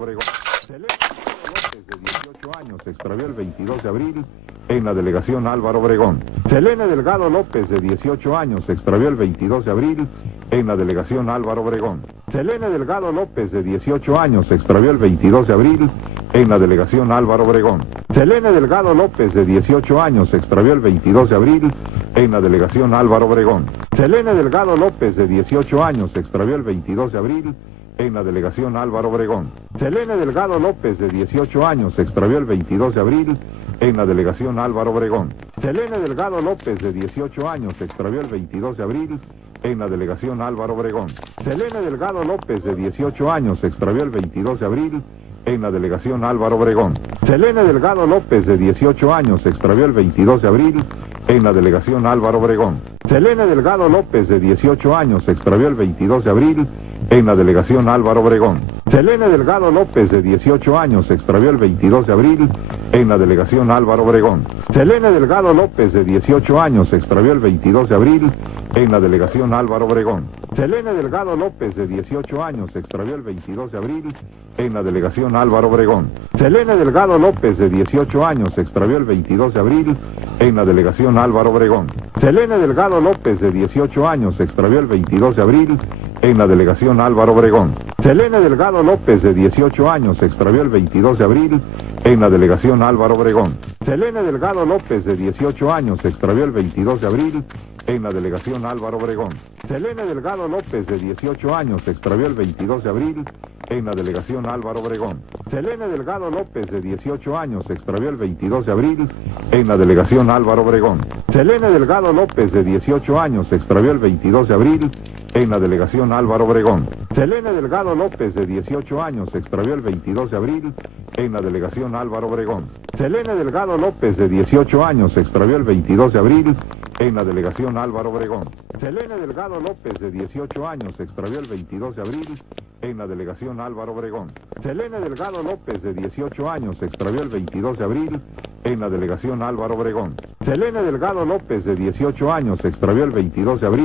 Obregón. Selene López, de 18 años, se extravió el 22 de abril en la delegación Álvaro Obregón. Selene Delgado López, de 18 años, se extravió el 22 de abril en la delegación Álvaro Obregón. Selene Delgado López, de 18 años, se extravió el 22 de abril en la delegación Álvaro Obregón. Selene Delgado López, de 18 años, se extravió el 22 de abril en la delegación Álvaro Obregón. Selene Delgado López, de 18 años, se extravió el 22 de abril en la delegación Álvaro Obregón. Selene Delgado López, de 18 años, se extravió el 22 de abril en la delegación Álvaro Obregón. Selene Delgado López, de 18 años, se extravió el 22 de abril en la delegación Álvaro Obregón. Selene Delgado López, de 18 años, se extravió el 22 de abril en la delegación Álvaro Obregón. Selene Delgado López, de 18 años, se extravió el 22 de abril en la delegación Álvaro Obregón. Selene Delgado López, de 18 años, se extravió el 22 de abril en la delegación Álvaro Obregón. Selene Delgado López, de 18 años, se extravió el 22 de abril en la delegación Álvaro Obregón. Selene Delgado López, de 18 años, se extravió el 22 de abril en la delegación Álvaro Obregón. Selene Delgado López, de 18 años, se extravió el 22 de abril en la delegación Álvaro Obregón. Selene Delgado López, de 18 años, se extravió el 22 de abril en la delegación Álvaro Obregón. Selene Delgado López, de 18 años, se extravió el 22 de abril en la delegación Álvaro Obregón. Selene Delgado López, de 18 años, se extravió el 22 de abril en la delegación Álvaro Obregón. Selene Delgado López, de 18 años, se extravió el 22 de abril en la delegación Álvaro Obregón. Selene Delgado López, de 18 años, se extravió el 22 de abril en la delegación Álvaro Obregón. Selene Delgado López, de 18 años, se extravió el 22 de abril en la delegación Álvaro Obregón. Selene Delgado López, de 18 años, se extravió el 22 de abril en la delegación Álvaro Obregón. Selene Delgado López, de 18 años, se extravió el 22 de abril en la delegación Álvaro Obregón. Selene Delgado López, de 18 años, se extravió el 22 de abril en la delegación Álvaro Obregón. Selene Delgado López, de 18 años, se extravió el 22 de abril en la delegación Álvaro Obregón. Selene Delgado López, de 18 años, se extravió el 22 de abril en la delegación Álvaro Obregón. Selene Delgado López, de 18 años, se extravió el 22 de abril en la delegación Álvaro Obregón. Selene Delgado López, de 18 años, se extravió el 22 de abril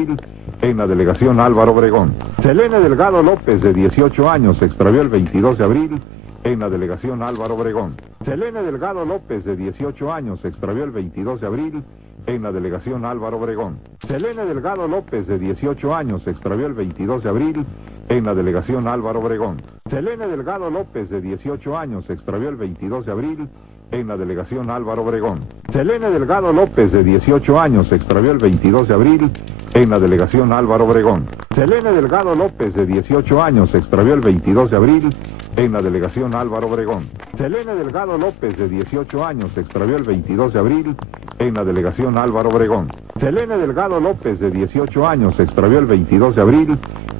en la delegación Álvaro Obregón. Selene Delgado López, de 18 años, se extravió el 22 de abril en la delegación Álvaro Obregón. Selene Delgado López, de 18 años, se extravió el 22 de abril en la delegación Álvaro Obregón. Selene Delgado López, de 18 años, se extravió el 22 de abril en la delegación Álvaro Obregón. Selene Delgado López, de 18 años, se extravió el 22 de abril en la delegación Álvaro Obregón. Selene Delgado López, de 18 años, se extravió el 22 de abril en la delegación Álvaro Obregón. Selene Delgado López, de 18 años, se extravió el 22 de abril en la delegación Álvaro Obregón. Selene Delgado López, de 18 años, se extravió el 22 de abril en la delegación Álvaro Obregón. Selene Delgado López, de 18 años, se extravió el 22 de abril en la delegación Álvaro Obregón. Selene Delgado López, de 18 años, se extravió el 22 de abril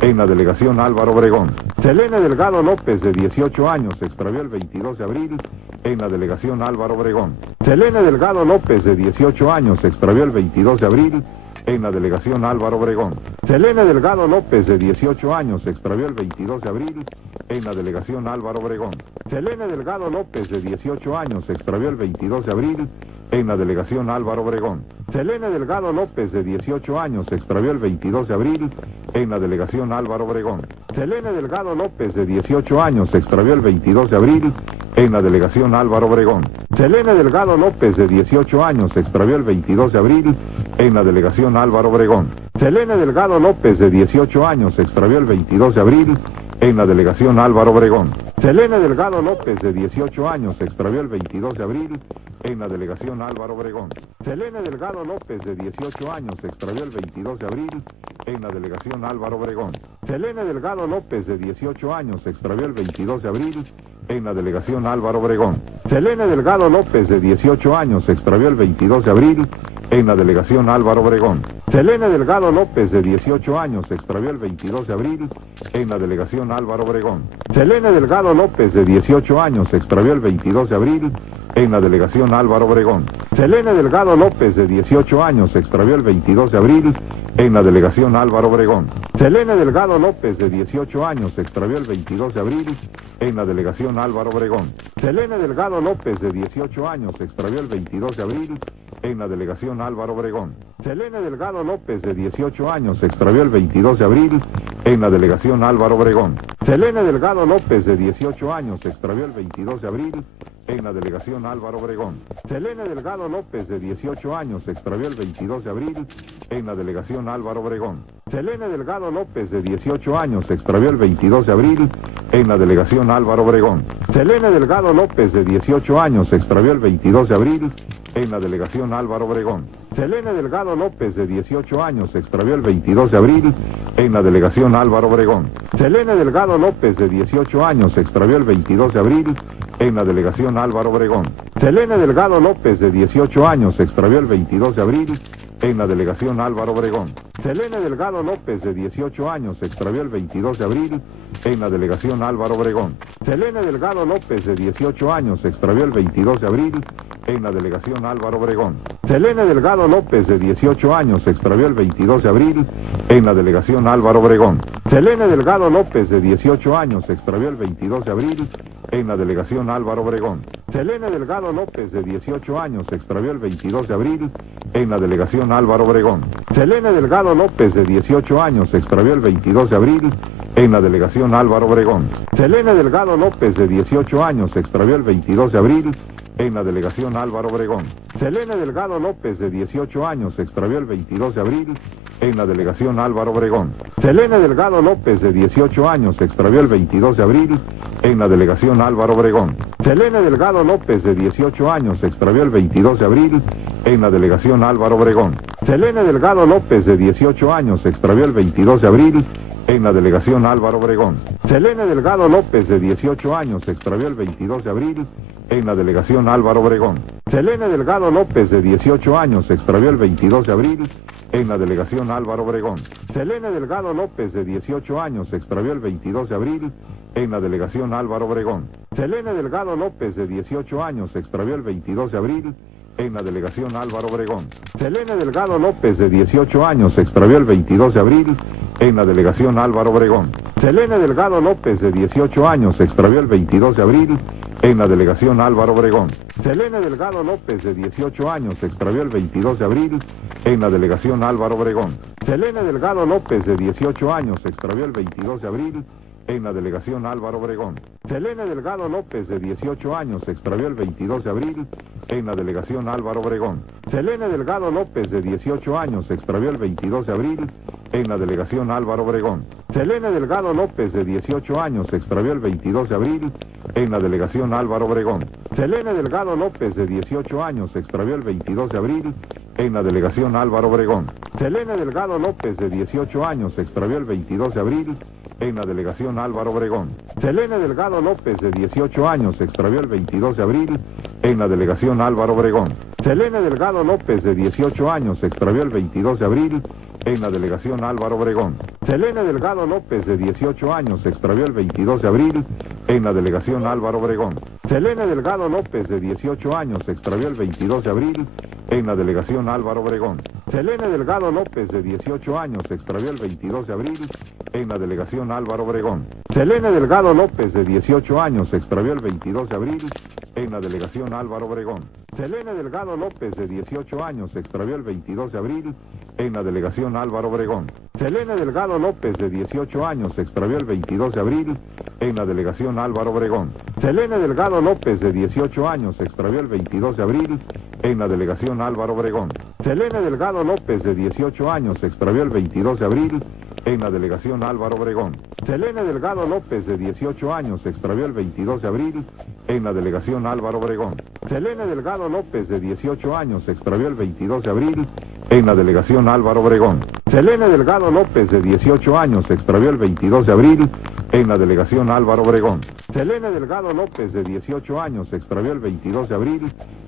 en la delegación Álvaro Obregón. Selene Delgado López, de 18 años, se extravió el 22 de abril en la delegación Álvaro Obregón. Selene Delgado López, de 18 años, se extravió el 22 de abril en la delegación Álvaro Obregón. Selene Delgado López, de 18 años, se extravió el 22 de abril en la delegación Álvaro Obregón. Selene Delgado López, de 18 años, se extravió el 22 de abril en la delegación Álvaro Obregón. Selene Delgado López, de 18 años, se extravió el 22 de abril en la delegación Álvaro Obregón. Selene Delgado López, de 18 años, se extravió el 22 de abril en la delegación Álvaro Obregón. Selene Delgado López, de 18 años, se extravió el 22 de abril en la delegación Álvaro Obregón. Selene Delgado López, de 18 años, se extravió el 22 de abril en la delegación Álvaro Obregón. Selene Delgado López, de 18 años, se extravió el 22 de abril en la delegación Álvaro Obregón. Selene Delgado López, de 18 años, se extravió el 22 de abril en la delegación Álvaro Obregón. Selene Delgado López, de 18 años, se extravió el 22 de abril en la delegación Álvaro Obregón. Selene Delgado López, de 18 años, se extravió el 22 de abril en la delegación Álvaro Obregón. Selene Delgado López, de 18 años, se extravió el 22 de abril en la delegación Álvaro Obregón. Selene Delgado López, de 18 años, se extravió el 22 de abril en la delegación Álvaro Obregón. Selene Delgado López, de 18 años, se extravió el 22 de abril en la delegación Álvaro Obregón. Selene Delgado López, de 18 años, se extravió el 22 de abril en la delegación Álvaro Obregón. Selene Delgado López, de 18 años, se extravió el 22 de abril en la delegación Álvaro Obregón. Selene Delgado López, de 18 años, se extravió el 22 de abril en la delegación Álvaro Obregón. Selene Delgado López, de 18 años, se extravió el 22 de abril en la delegación Álvaro Obregón. Selene Delgado López, de 18 años, se extravió el 22 de abril en la delegación Álvaro Obregón. Selene Delgado López, de 18 años, se extravió el 22 de abril en la delegación Álvaro Obregón. Selene Delgado López, de 18 años, se extravió el 22 de abril en la delegación Álvaro Obregón. Selene Delgado López, de 18 años, se extravió el 22 de abril en la delegación Álvaro Obregón. Selene Delgado López, de 18 años, se extravió el 22 de abril en la delegación Álvaro Obregón. Selene Delgado López, de 18 años, se extravió el 22 de abril en la delegación Álvaro Obregón. Selene Delgado López, de 18 años, se extravió el 22 de abril en la delegación Álvaro Obregón. Selene Delgado López, de 18 años, se extravió el 22 de abril en la delegación Álvaro Obregón. Selene Delgado López, de 18 años, se extravió el 22 de abril en la delegación Álvaro Obregón. Selene Delgado López, de 18 años, se extravió el 22 de abril en la delegación Álvaro Obregón. Selene Delgado López, de 18 años, se extravió el 22 de abril en la delegación Álvaro Obregón. Selene Delgado López, de 18 años, se extravió el 22 de abril en la delegación Álvaro Obregón. Selene Delgado López, de 18 años, se extravió el 22 de abril en la delegación Álvaro Obregón. Selene Delgado López, de 18 años, se extravió el 22 de abril en la delegación Álvaro Obregón. Selene Delgado López, de 18 años, se extravió el 22 de abril en la delegación Álvaro Obregón. Selene Delgado López, de 18 años, se extravió el 22 de abril en la delegación Álvaro Obregón. Selene Delgado López, de 18 años, se extravió el 22 de abril en la delegación Álvaro Obregón. Selene Delgado López, de 18 años, se extravió el 22 de abril en la delegación Álvaro Obregón. Selene Delgado López, de 18 años, se extravió el 22 de abril en la delegación Álvaro Obregón. Selene Delgado López, de 18 años, se extravió el 22 de abril en la delegación Álvaro Obregón. Selene Delgado López, de 18 años, se extravió el 22 de abril en la delegación Álvaro Obregón. Selene Delgado López, de 18 años, se extravió el 22 de abril en la delegación Álvaro Obregón. Selene Delgado López, de 18 años, se extravió el 22 de abril en la delegación Álvaro Obregón. Selene Delgado López, de 18 años, se extravió el 22 de abril en la delegación Álvaro Obregón. Selene Delgado López, de 18 años, se extravió el 22 de abril en la delegación Álvaro Obregón. Selene Delgado López, de 18 años, se extravió el 22 de abril en la delegación Álvaro Obregón. Selene Delgado López, de 18 años, se extravió el 22 de abril en la delegación Álvaro Obregón. Selene Delgado López, de 18 años, se extravió el 22 de abril en la delegación Álvaro Obregón. Selene Delgado López, de 18 años, se extravió el 22 de abril en la delegación Álvaro Obregón. Selene Delgado López, de 18 años, se extravió el 22 de abril en la delegación Álvaro Obregón. Selene Delgado López, de 18 años, se extravió el 22 de abril en la delegación Álvaro Obregón. Selene Delgado López, de 18 años, se extravió el 22 de abril en la delegación Álvaro Obregón. Selene Delgado López, de 18 años, se extravió el 22 de abril en la delegación Álvaro Obregón. Selene Delgado López, de 18 años, se extravió el 22 de abril en la delegación Álvaro Obregón. Selene Delgado López, de 18 años, se extravió el 22 de abril en la delegación Álvaro Obregón. Selene Delgado López, de 18 años, se extravió el 22 de abril en la delegación Álvaro Obregón. Selene Delgado López, de 18 años, se extravió el 22 de abril en la delegación Álvaro Obregón. Selene Delgado López, de 18 años, se extravió el 22 de abril en la delegación Álvaro Obregón. Selene Delgado López, de 18 años, se extravió el 22 de abril en la delegación Álvaro Obregón. Selene Delgado López, de 18 años, se extravió el 22 de abril en la delegación Álvaro Obregón. Selene Delgado López, de 18 años, se extravió el 22 de abril en la delegación Álvaro Obregón. Selene Delgado López, de 18 años, se extravió el 22 de abril en la delegación Álvaro Obregón. Selene Delgado López, de 18 años, se extravió el 22 de abril en la delegación Álvaro Obregón. Selene Delgado López, de 18 años, se extravió el 22 de abril en la delegación Álvaro Obregón. Selene Delgado López, de 18 años, se extravió el 22 de abril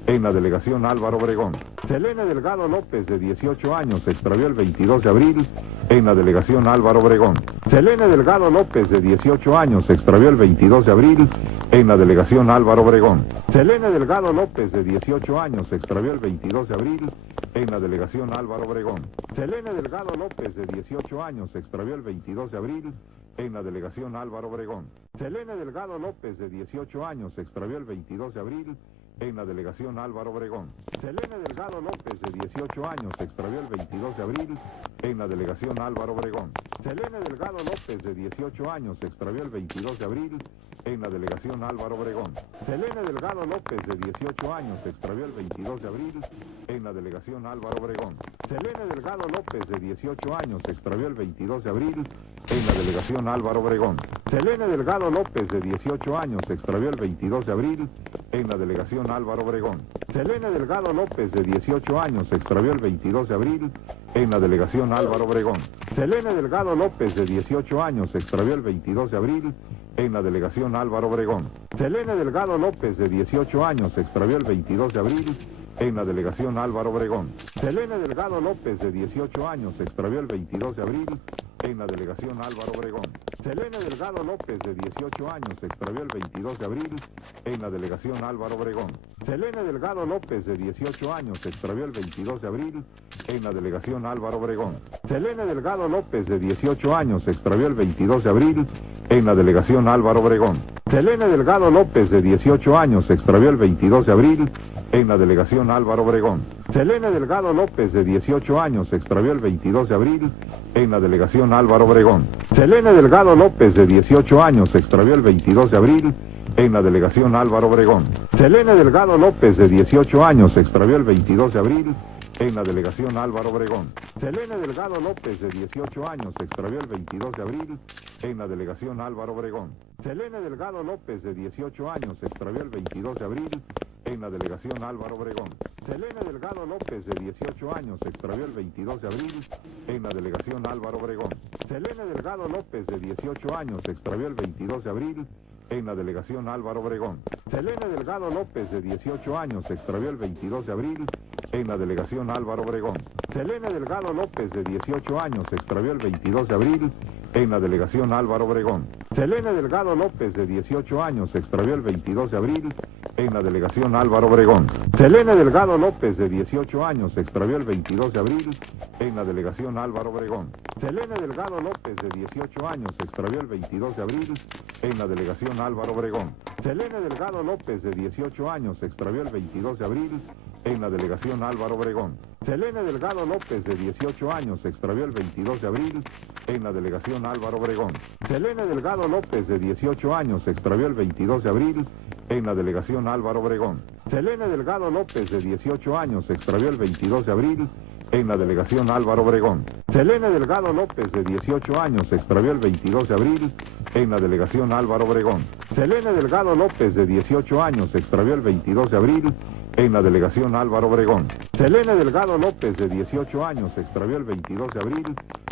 en la delegación Álvaro Obregón. Selene Delgado López, de 18 años, se extravió el 22 de abril en la delegación Álvaro Obregón. Selene Delgado López, de 18 años, se extravió el 22 de abril en la delegación Álvaro Obregón. Selene Delgado López, de 18 años, se extravió el 22 de abril en la delegación Álvaro Obregón. Selene Delgado López, de 18 años, se extravió el 22 de abril en la delegación Álvaro Obregón. Selene Delgado López, de 18 años, se extravió el 22 de abril en la delegación Álvaro Obregón. Selene Delgado López, de 18 años, se extravió el 22 de abril en la delegación Álvaro Obregón. Selene Delgado López, de 18 años, se extravió el 22 de abril en la delegación Álvaro Obregón. Selene Delgado López, de 18 años, se extravió el 22 de abril en la delegación Álvaro Obregón. Selene Delgado López, de 18 años, se extravió el 22 de abril en la delegación Álvaro Obregón. Selene Delgado López, de 18 años, se extravió el 22 de abril en la delegación Álvaro Obregón. Selene Delgado López, de 18 años, se extravió el 22 de abril en la delegación Álvaro Obregón. Selene Delgado López, de 18 años, se extravió el 22 de abril en la delegación Álvaro Obregón. Selene Delgado López, de 18 años, se extravió el 22 de abril en la delegación Álvaro Obregón. Selene Delgado López, de 18 años, se extravió el 22 de abril en la delegación Álvaro Obregón. Selene Delgado López, de 18 años, se extravió el 22 de abril en la delegación Álvaro Obregón. Selene Delgado López, de 18 años, se extravió el 22 de abril en la delegación Álvaro Obregón. Selene Delgado López, de 18 años, se extravió el 22 de abril en la delegación Álvaro Obregón. Selene Delgado López, de 18 años, se extravió el 22 de abril en la delegación Álvaro Obregón. Selene Delgado López, de 18 años, se extravió el 22 de abril en la delegación Álvaro Obregón. Selene Delgado López, de 18 años, se extravió el 22 de abril en la delegación Álvaro Obregón. Selene Delgado López, de 18 años, se extravió el 22 de abril en la delegación Álvaro Obregón. Selene Delgado López, de 18 años, se extravió el 22 de abril en la delegación Álvaro Obregón. Selene Delgado López, de 18 años, se extravió el 22 de abril en la delegación Álvaro Obregón. Selene Delgado López, de 18 años, se extravió el 22 de abril en la delegación Álvaro Obregón. Selene Delgado López, de 18 años, se extravió el 22 de abril en la delegación Álvaro Obregón. Selene Delgado López, de 18 años, se extravió el 22 de abril en la delegación Álvaro Obregón. Selene Delgado López, de 18 años, se extravió el 22 de abril en la delegación Álvaro Obregón. Selene Delgado López, de 18 años, se extravió el 22 de abril en la delegación Álvaro Obregón. Selene Delgado López, de 18 años, se extravió el 22 de abril en la delegación Álvaro Obregón. Selene Delgado López, de 18 años, se extravió el 22 de abril en la delegación Álvaro Obregón. Selene Delgado López, de 18 años, se extravió el 22 de abril en la delegación Álvaro Obregón. Selene Delgado López, de 18 años, se extravió el 22 de abril en la delegación Álvaro Obregón. Selene Delgado López, de 18 años, se extravió el 22 de abril en la delegación Álvaro Obregón. Selene Delgado López, de 18 años, se extravió el 22 de abril en la delegación Álvaro Obregón. Selene Delgado López, de 18 años, se extravió el 22 de abril en la delegación Álvaro Obregón. Selene Delgado López, de 18 años, se extravió el 22 de abril en la delegación Álvaro Obregón. Selene Delgado López, de 18 años, se extravió el 22 de abril en la delegación Álvaro Obregón. Selene Delgado López, de 18 años, se extravió el 22 de abril en la delegación Álvaro Obregón. Selene Delgado López, de 18 años, se extravió el 22 de abril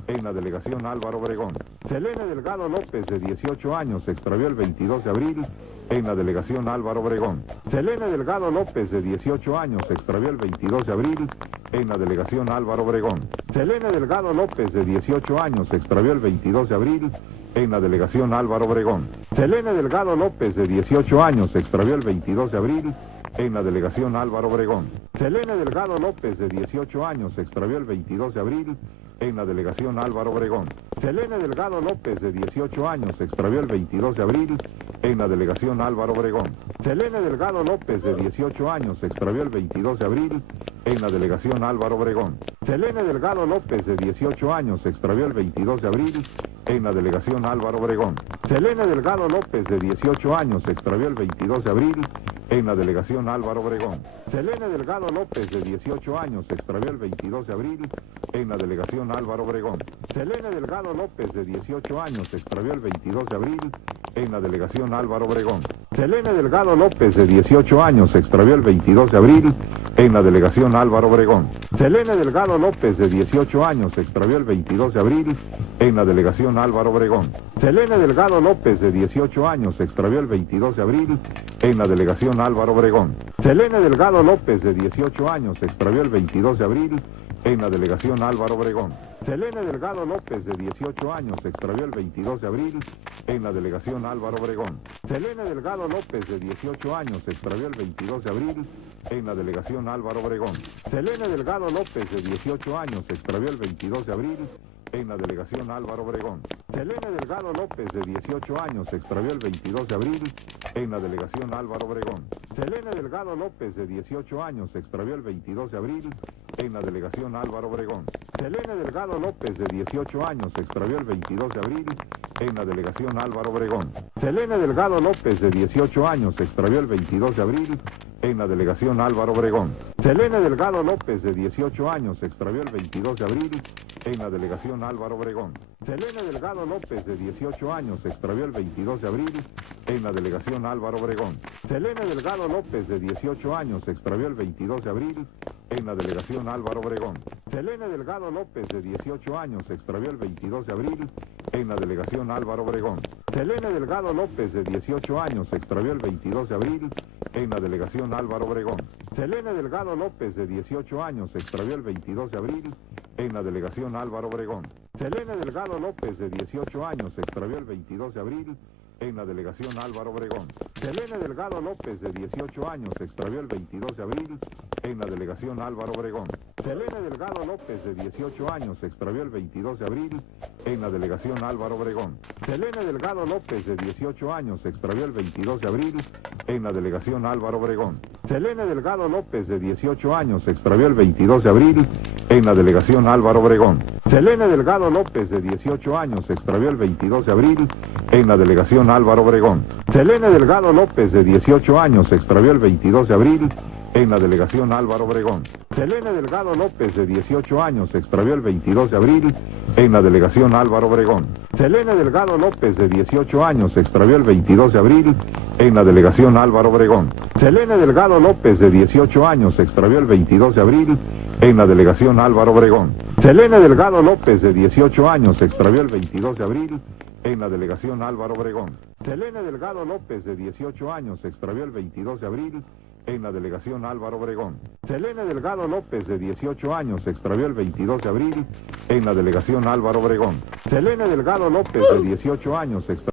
en la delegación Álvaro Obregón. Selene Delgado López, de 18 años, se extravió el 22 de abril en la delegación Álvaro Obregón. Selene Delgado López, de 18 años, se extravió el 22 de abril en la delegación Álvaro Obregón. Selene Delgado López, de 18 años, se extravió el 22 de abril en la delegación Álvaro Obregón. Selene Delgado López, de 18 años, se extravió el 22 de abril en la delegación Álvaro Obregón. Selene Delgado López, de 18 años, se extravió el 22 de abril en la delegación Álvaro Obregón. Selene Delgado López, de 18 años, se extravió el 22 de abril en la delegación Álvaro Obregón. Selene Delgado López, de 18 años, se extravió el 22 de abril en la delegación Álvaro Obregón. Selene Delgado López, de 18 años, se extravió el 22 de abril en la delegación Álvaro Obregón. Selene Delgado López, de 18 años, se extravió el 22 de abril en la delegación Álvaro Obregón. Selene Delgado López, de 18 años, se extravió el 22 de abril en la delegación Álvaro Obregón. Selene Delgado López, de 18 años, se extravió el 22 de abril en la delegación Álvaro Obregón. Selene Delgado López, de 18 años, se extravió el 22 de abril en la delegación Álvaro Obregón. Selene Delgado López, de 18 años, se extravió el 22 de abril en la delegación Álvaro Obregón. Selene Delgado López, de 18 años, se extravió el 22 de abril en la delegación Álvaro Obregón. Selene Delgado López, de 18 años, se extravió el 22 de abril en la delegación Álvaro Obregón. Selene Delgado López, de 18 años, se extravió el 22 de abril en la delegación Álvaro Obregón. Selene Delgado López, de 18 años, se extravió el 22 de abril en la delegación Álvaro Obregón. Selene Delgado López, de 18 años, se extravió el 22 de abril en la delegación Álvaro Obregón. Selene Delgado López, de 18 años, se extravió el 22 de abril en la delegación Álvaro Obregón. Selene Delgado López, de 18 años, se extravió el 22 de abril en la delegación Álvaro Obregón. Selene Delgado López, de 18 años, se extravió el 22 de abril en la delegación Álvaro Obregón. Selene Delgado López, de 18 años, se extravió el 22 de abril en la delegación Álvaro Obregón. Selene Delgado López, de 18 años, se extravió el 22 de abril en la delegación Álvaro Obregón. Selene Delgado López, de 18 años, se extravió el 22 de abril en la delegación Álvaro Obregón. Selene Delgado López, de 18 años, se extravió el 22 de abril en la delegación Álvaro Obregón. Selene Delgado López, de 18 años, se extravió el 22 de abril en la delegación Álvaro Obregón. Selene Delgado López, de 18 años, se extravió el 22 de abril en la delegación Álvaro Obregón. Selene Delgado López, de 18 años, se extravió el 22 de abril en la delegación Álvaro Obregón. Selene Delgado López, de 18 años, se extravió el 22 de abril en la delegación Álvaro Obregón. Selene Delgado López, de 18 años, se extravió el 22 de abril en la delegación Álvaro Obregón. Selene Delgado López, de 18 años, se extravió el 22 de abril en la delegación Álvaro Obregón. Selene Delgado López, de 18 años, se extravió el 22 de abril en la delegación Álvaro Obregón. Selene Delgado López, de 18 años, se extravió el 22 de abril en la delegación Álvaro Obregón. Selene Delgado López, de 18 años, se extravió el 22 de abril en la delegación Álvaro Obregón. Selene Delgado López, de 18 años, se extravió el 22 de abril en la delegación Álvaro Obregón. Selene Delgado López, de 18 años, se extravió el 22 de abril en la delegación Álvaro Obregón. Selene Delgado López, de 18 años, se extravió el 22 de abril en la delegación Álvaro Obregón. Selene Delgado López, de 18 años, se extravió el 22 de abril en la delegación Álvaro Obregón. Selene Delgado López, de 18 años, se extravió el 22 de abril en la delegación Álvaro Obregón. Selene Delgado López, de 18 años, se extravió